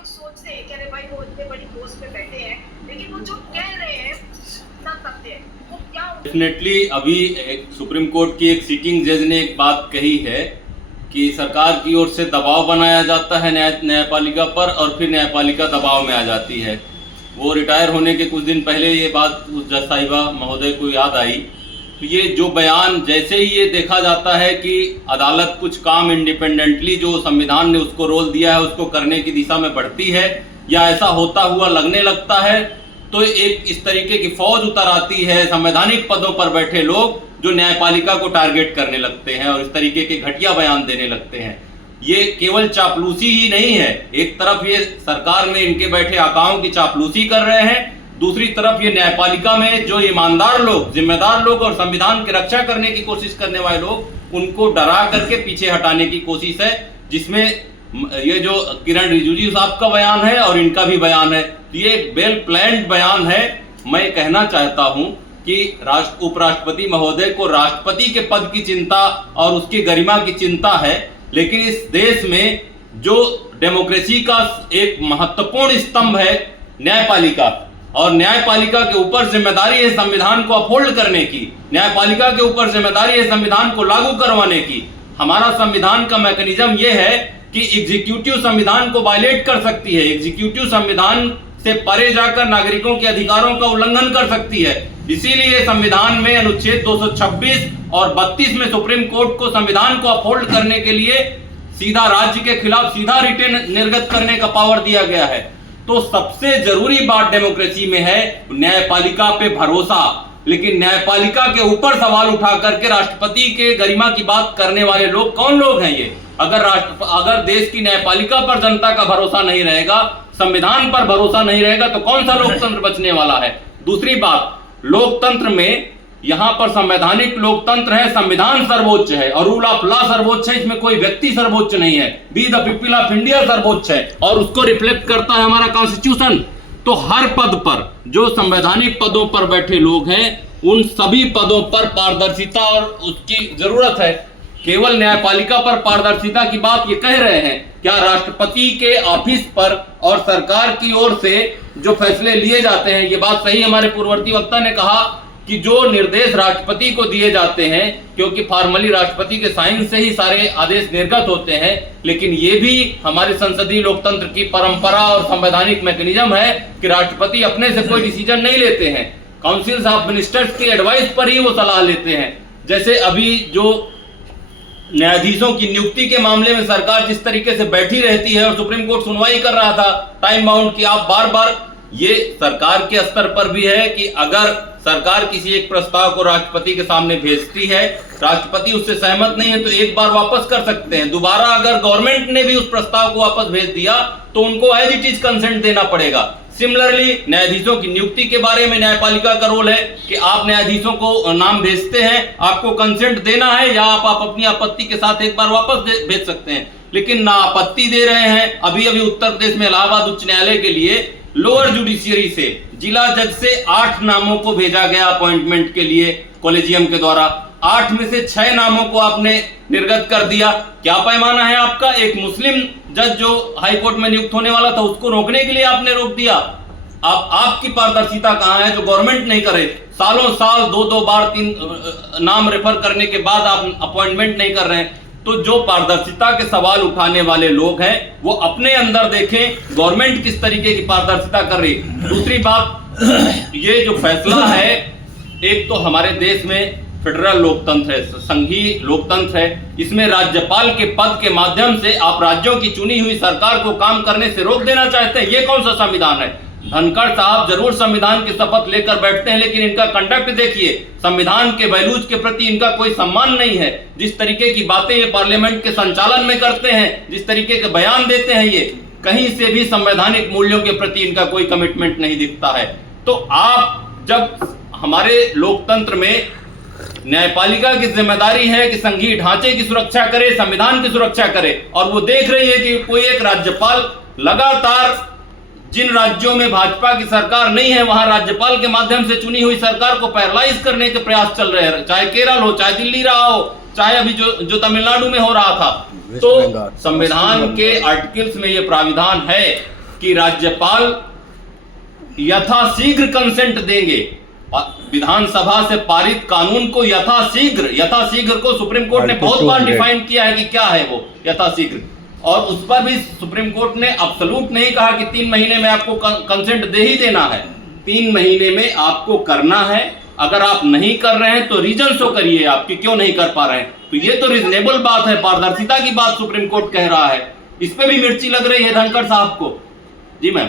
लोग सोचते हैं कि अरे भाई वो इतने बड़ी पोस्ट पे बैठे हैं, लेकिन वो जो कह रहे हैं ना तथ्य है, वो क्या डेफिनेटली अभी एक सुप्रीम कोर्ट की एक सिटिंग जज ने एक बात कही है कि सरकार की ओर से दबाव बनाया जाता है न्यायपालिका पर और फिर न्यायपालिका दबाव में आ जाती है। वो रिटायर होने के कुछ दिन पहले ये बात उस जज साहिबा महोदय को याद आई। तो ये जो बयान, जैसे ही ये देखा जाता है कि अदालत कुछ काम इंडिपेंडेंटली जो संविधान ने उसको रोल दिया है उसको करने की दिशा में बढ़ती है या ऐसा होता हुआ लगने लगता है, तो एक इस तरीके की फौज उतर आती है, संवैधानिक पदों पर बैठे लोग जो न्यायपालिका को टारगेट करने लगते हैं और इस तरीके के घटिया बयान देने लगते हैं। ये केवल चापलूसी ही नहीं है, एक तरफ ये सरकार में इनके बैठे आकाओं की चापलूसी कर रहे हैं, दूसरी तरफ ये न्यायपालिका में जो ईमानदार लोग, जिम्मेदार लोग और संविधान की रक्षा करने की कोशिश करने वाले लोग, उनको डरा करके पीछे हटाने की कोशिश है, जिसमें ये जो किरण रिजिजू साहब का बयान है और इनका भी बयान है, तो ये एक वेल प्लान्ड बयान है। मैं कहना चाहता हूं कि उपराष्ट्रपति महोदय को राष्ट्रपति के पद की चिंता और उसकी गरिमा की चिंता है, लेकिन इस देश में जो डेमोक्रेसी का एक महत्वपूर्ण स्तंभ है न्यायपालिका, और न्यायपालिका के ऊपर जिम्मेदारी है संविधान को अपहोल्ड करने की, न्यायपालिका के ऊपर जिम्मेदारी है संविधान को लागू करवाने की। हमारा संविधान का मैकेनिज्म यह है कि एग्जीक्यूटिव संविधान को वायलेट कर सकती है, एग्जीक्यूटिव संविधान से परे जाकर नागरिकों के अधिकारों का उल्लंघन कर सकती है। इसीलिए संविधान में अनुच्छेद 226 और 32 में सुप्रीम कोर्ट को संविधान को अपहोल्ड करने के लिए सीधा राज्य के खिलाफ सीधा रिटेन निर्गत करने का पावर दिया गया है। तो सबसे जरूरी बात डेमोक्रेसी में है न्यायपालिका पे भरोसा, लेकिन न्यायपालिका के ऊपर सवाल उठा करके राष्ट्रपति के गरिमा की बात करने वाले लोग कौन लोग हैं ये? अगर देश की न्यायपालिका पर जनता का भरोसा नहीं रहेगा, संविधान पर भरोसा नहीं रहेगा, तो कौन सा लोकतंत्र बचने वाला है? दूसरी बात, लोकतंत्र में यहां पर संवैधानिक लोकतंत्र है, संविधान सर्वोच्च है और रूल ऑफ लॉ सर्वोच्च है, इसमें कोई व्यक्ति सर्वोच्च नहीं है। We the people of India सर्वोच्च है और उसको रिफ्लेक्ट करता है हमारा कॉन्स्टिट्यूशन। तो हर पद पर जो संवैधानिक पदों पर बैठे लोग हैं, उन सभी पदों पर पारदर्शिता और उसकी जरूरत है। केवल न्यायपालिका पर पारदर्शिता की बात ये कह रहे हैं, क्या राष्ट्रपति के ऑफिस पर और सरकार की ओर से जो फैसले लिए जाते हैं, ये बात सही हमारे पूर्ववर्ती वक्ता ने कहा कि जो निर्देश राष्ट्रपति को दिए जाते हैं, क्योंकि फॉर्मली राष्ट्रपति के साइन से ही सारे आदेश निर्गत होते हैं, लेकिन ये भी हमारे संसदीय लोकतंत्र की परंपरा और संवैधानिक मैकेनिज्म है कि राष्ट्रपति अपने से कोई डिसीजन नहीं लेते हैं, काउंसिल ऑफ मिनिस्टर्स की एडवाइस पर ही वो सलाह लेते हैं। जैसे अभी जो न्यायाधीशों की नियुक्ति के मामले में सरकार जिस तरीके से बैठी रहती है और सुप्रीम कोर्ट सुनवाई कर रहा था टाइम बाउंड की, आप बार बार, ये सरकार के स्तर पर भी है कि अगर सरकार किसी एक प्रस्ताव को राष्ट्रपति के सामने भेजती है, राष्ट्रपति उससे सहमत नहीं है तो एक बार वापस कर सकते हैं, दोबारा अगर गवर्नमेंट ने भी उस प्रस्ताव को वापस भेज दिया तो उनको एज इट इज कंसेंट देना पड़ेगा। सिमिलरली न्यायाधीशों की नियुक्ति के बारे में न्यायपालिका का रोल है कि आप न्यायाधीशों को नाम भेजते हैं, आपको कंसेंट देना है या आप अपनी आपत्ति के साथ एक बार वापस भेज सकते हैं, लेकिन ना आपत्ति दे रहे हैं। अभी अभी उत्तर प्रदेश में इलाहाबाद उच्च न्यायालय के लिए लोअर जुडिशियरी से जिला जज से 8 नामों को भेजा गया अपॉइंटमेंट के लिए कॉलेजियम के द्वारा, 8 में से 6 नामों को आपने निर्गत कर दिया। क्या पैमाना है आपका? एक मुस्लिम जज जो हाई कोर्ट में नियुक्त होने वाला था उसको रोकने के लिए आपने रोक दिया। अब आपकी पारदर्शिता कहां है जो गवर्नमेंट नहीं करे? सालों साल 2-2 बार 3 नाम रेफर करने के बाद आप अपॉइंटमेंट नहीं कर रहे हैं। तो जो पारदर्शिता के सवाल उठाने वाले लोग हैं वो अपने अंदर देखें गवर्नमेंट किस तरीके की पारदर्शिता कर रही। दूसरी बात, ये जो फैसला है, एक तो हमारे देश में फेडरल लोकतंत्र है, संघीय लोकतंत्र है, इसमें राज्यपाल के पद के माध्यम से आप राज्यों की चुनी हुई सरकार को काम करने से रोक देना चाहते हैं। ये कौन सा संविधान है? धनखड़ साहब जरूर संविधान की शपथ लेकर बैठते हैं, लेकिन इनका कंडक्ट देखिए, संविधान के वैल्यूज के प्रति इनका कोई सम्मान नहीं है। जिस तरीके की बातें ये पार्लियामेंट के संचालन में करते हैं, जिस तरीके के बयान देते हैं, ये कहीं से भी संवैधानिक मूल्यों के प्रति इनका कोई कमिटमेंट नहीं दिखता है। तो आप जब हमारे लोकतंत्र में न्यायपालिका की जिम्मेदारी है कि संघीय ढांचे की सुरक्षा करे, संविधान की सुरक्षा करे, और वो देख रही है कि कोई एक राज्यपाल लगातार जिन राज्यों में भाजपा की सरकार नहीं है वहां राज्यपाल के माध्यम से चुनी हुई सरकार को पैरालाइज करने के प्रयास चल रहे हैं, चाहे केरल हो, चाहे दिल्ली रहा हो, चाहे अभी जो तमिलनाडु में हो रहा था। तो संविधान के आर्टिकल्स में ये प्राविधान है कि राज्यपाल यथाशीघ्र कंसेंट देंगे। विधानसभा से पारित कानून को यथाशीघ्र को सुप्रीम कोर्ट ने बहुत बार डिफाइन किया है कि क्या है वो यथाशीघ्र, और उस पर भी सुप्रीम कोर्ट ने अब्सोल्यूट नहीं कहा कि 3 महीने में आपको कंसेंट दे ही देना है। 3 महीने में आपको करना है। अगर आप नहीं कर रहे हैं तो रीजन शो करिए आपकी क्यों नहीं कर पा रहे हैं। तो ये तो रीजनेबल बात है, पारदर्शिता की बात सुप्रीम कोर्ट कह रहा है। इस पे भी मिर्ची लग रही है धनखड़ साहब को। जी मैम।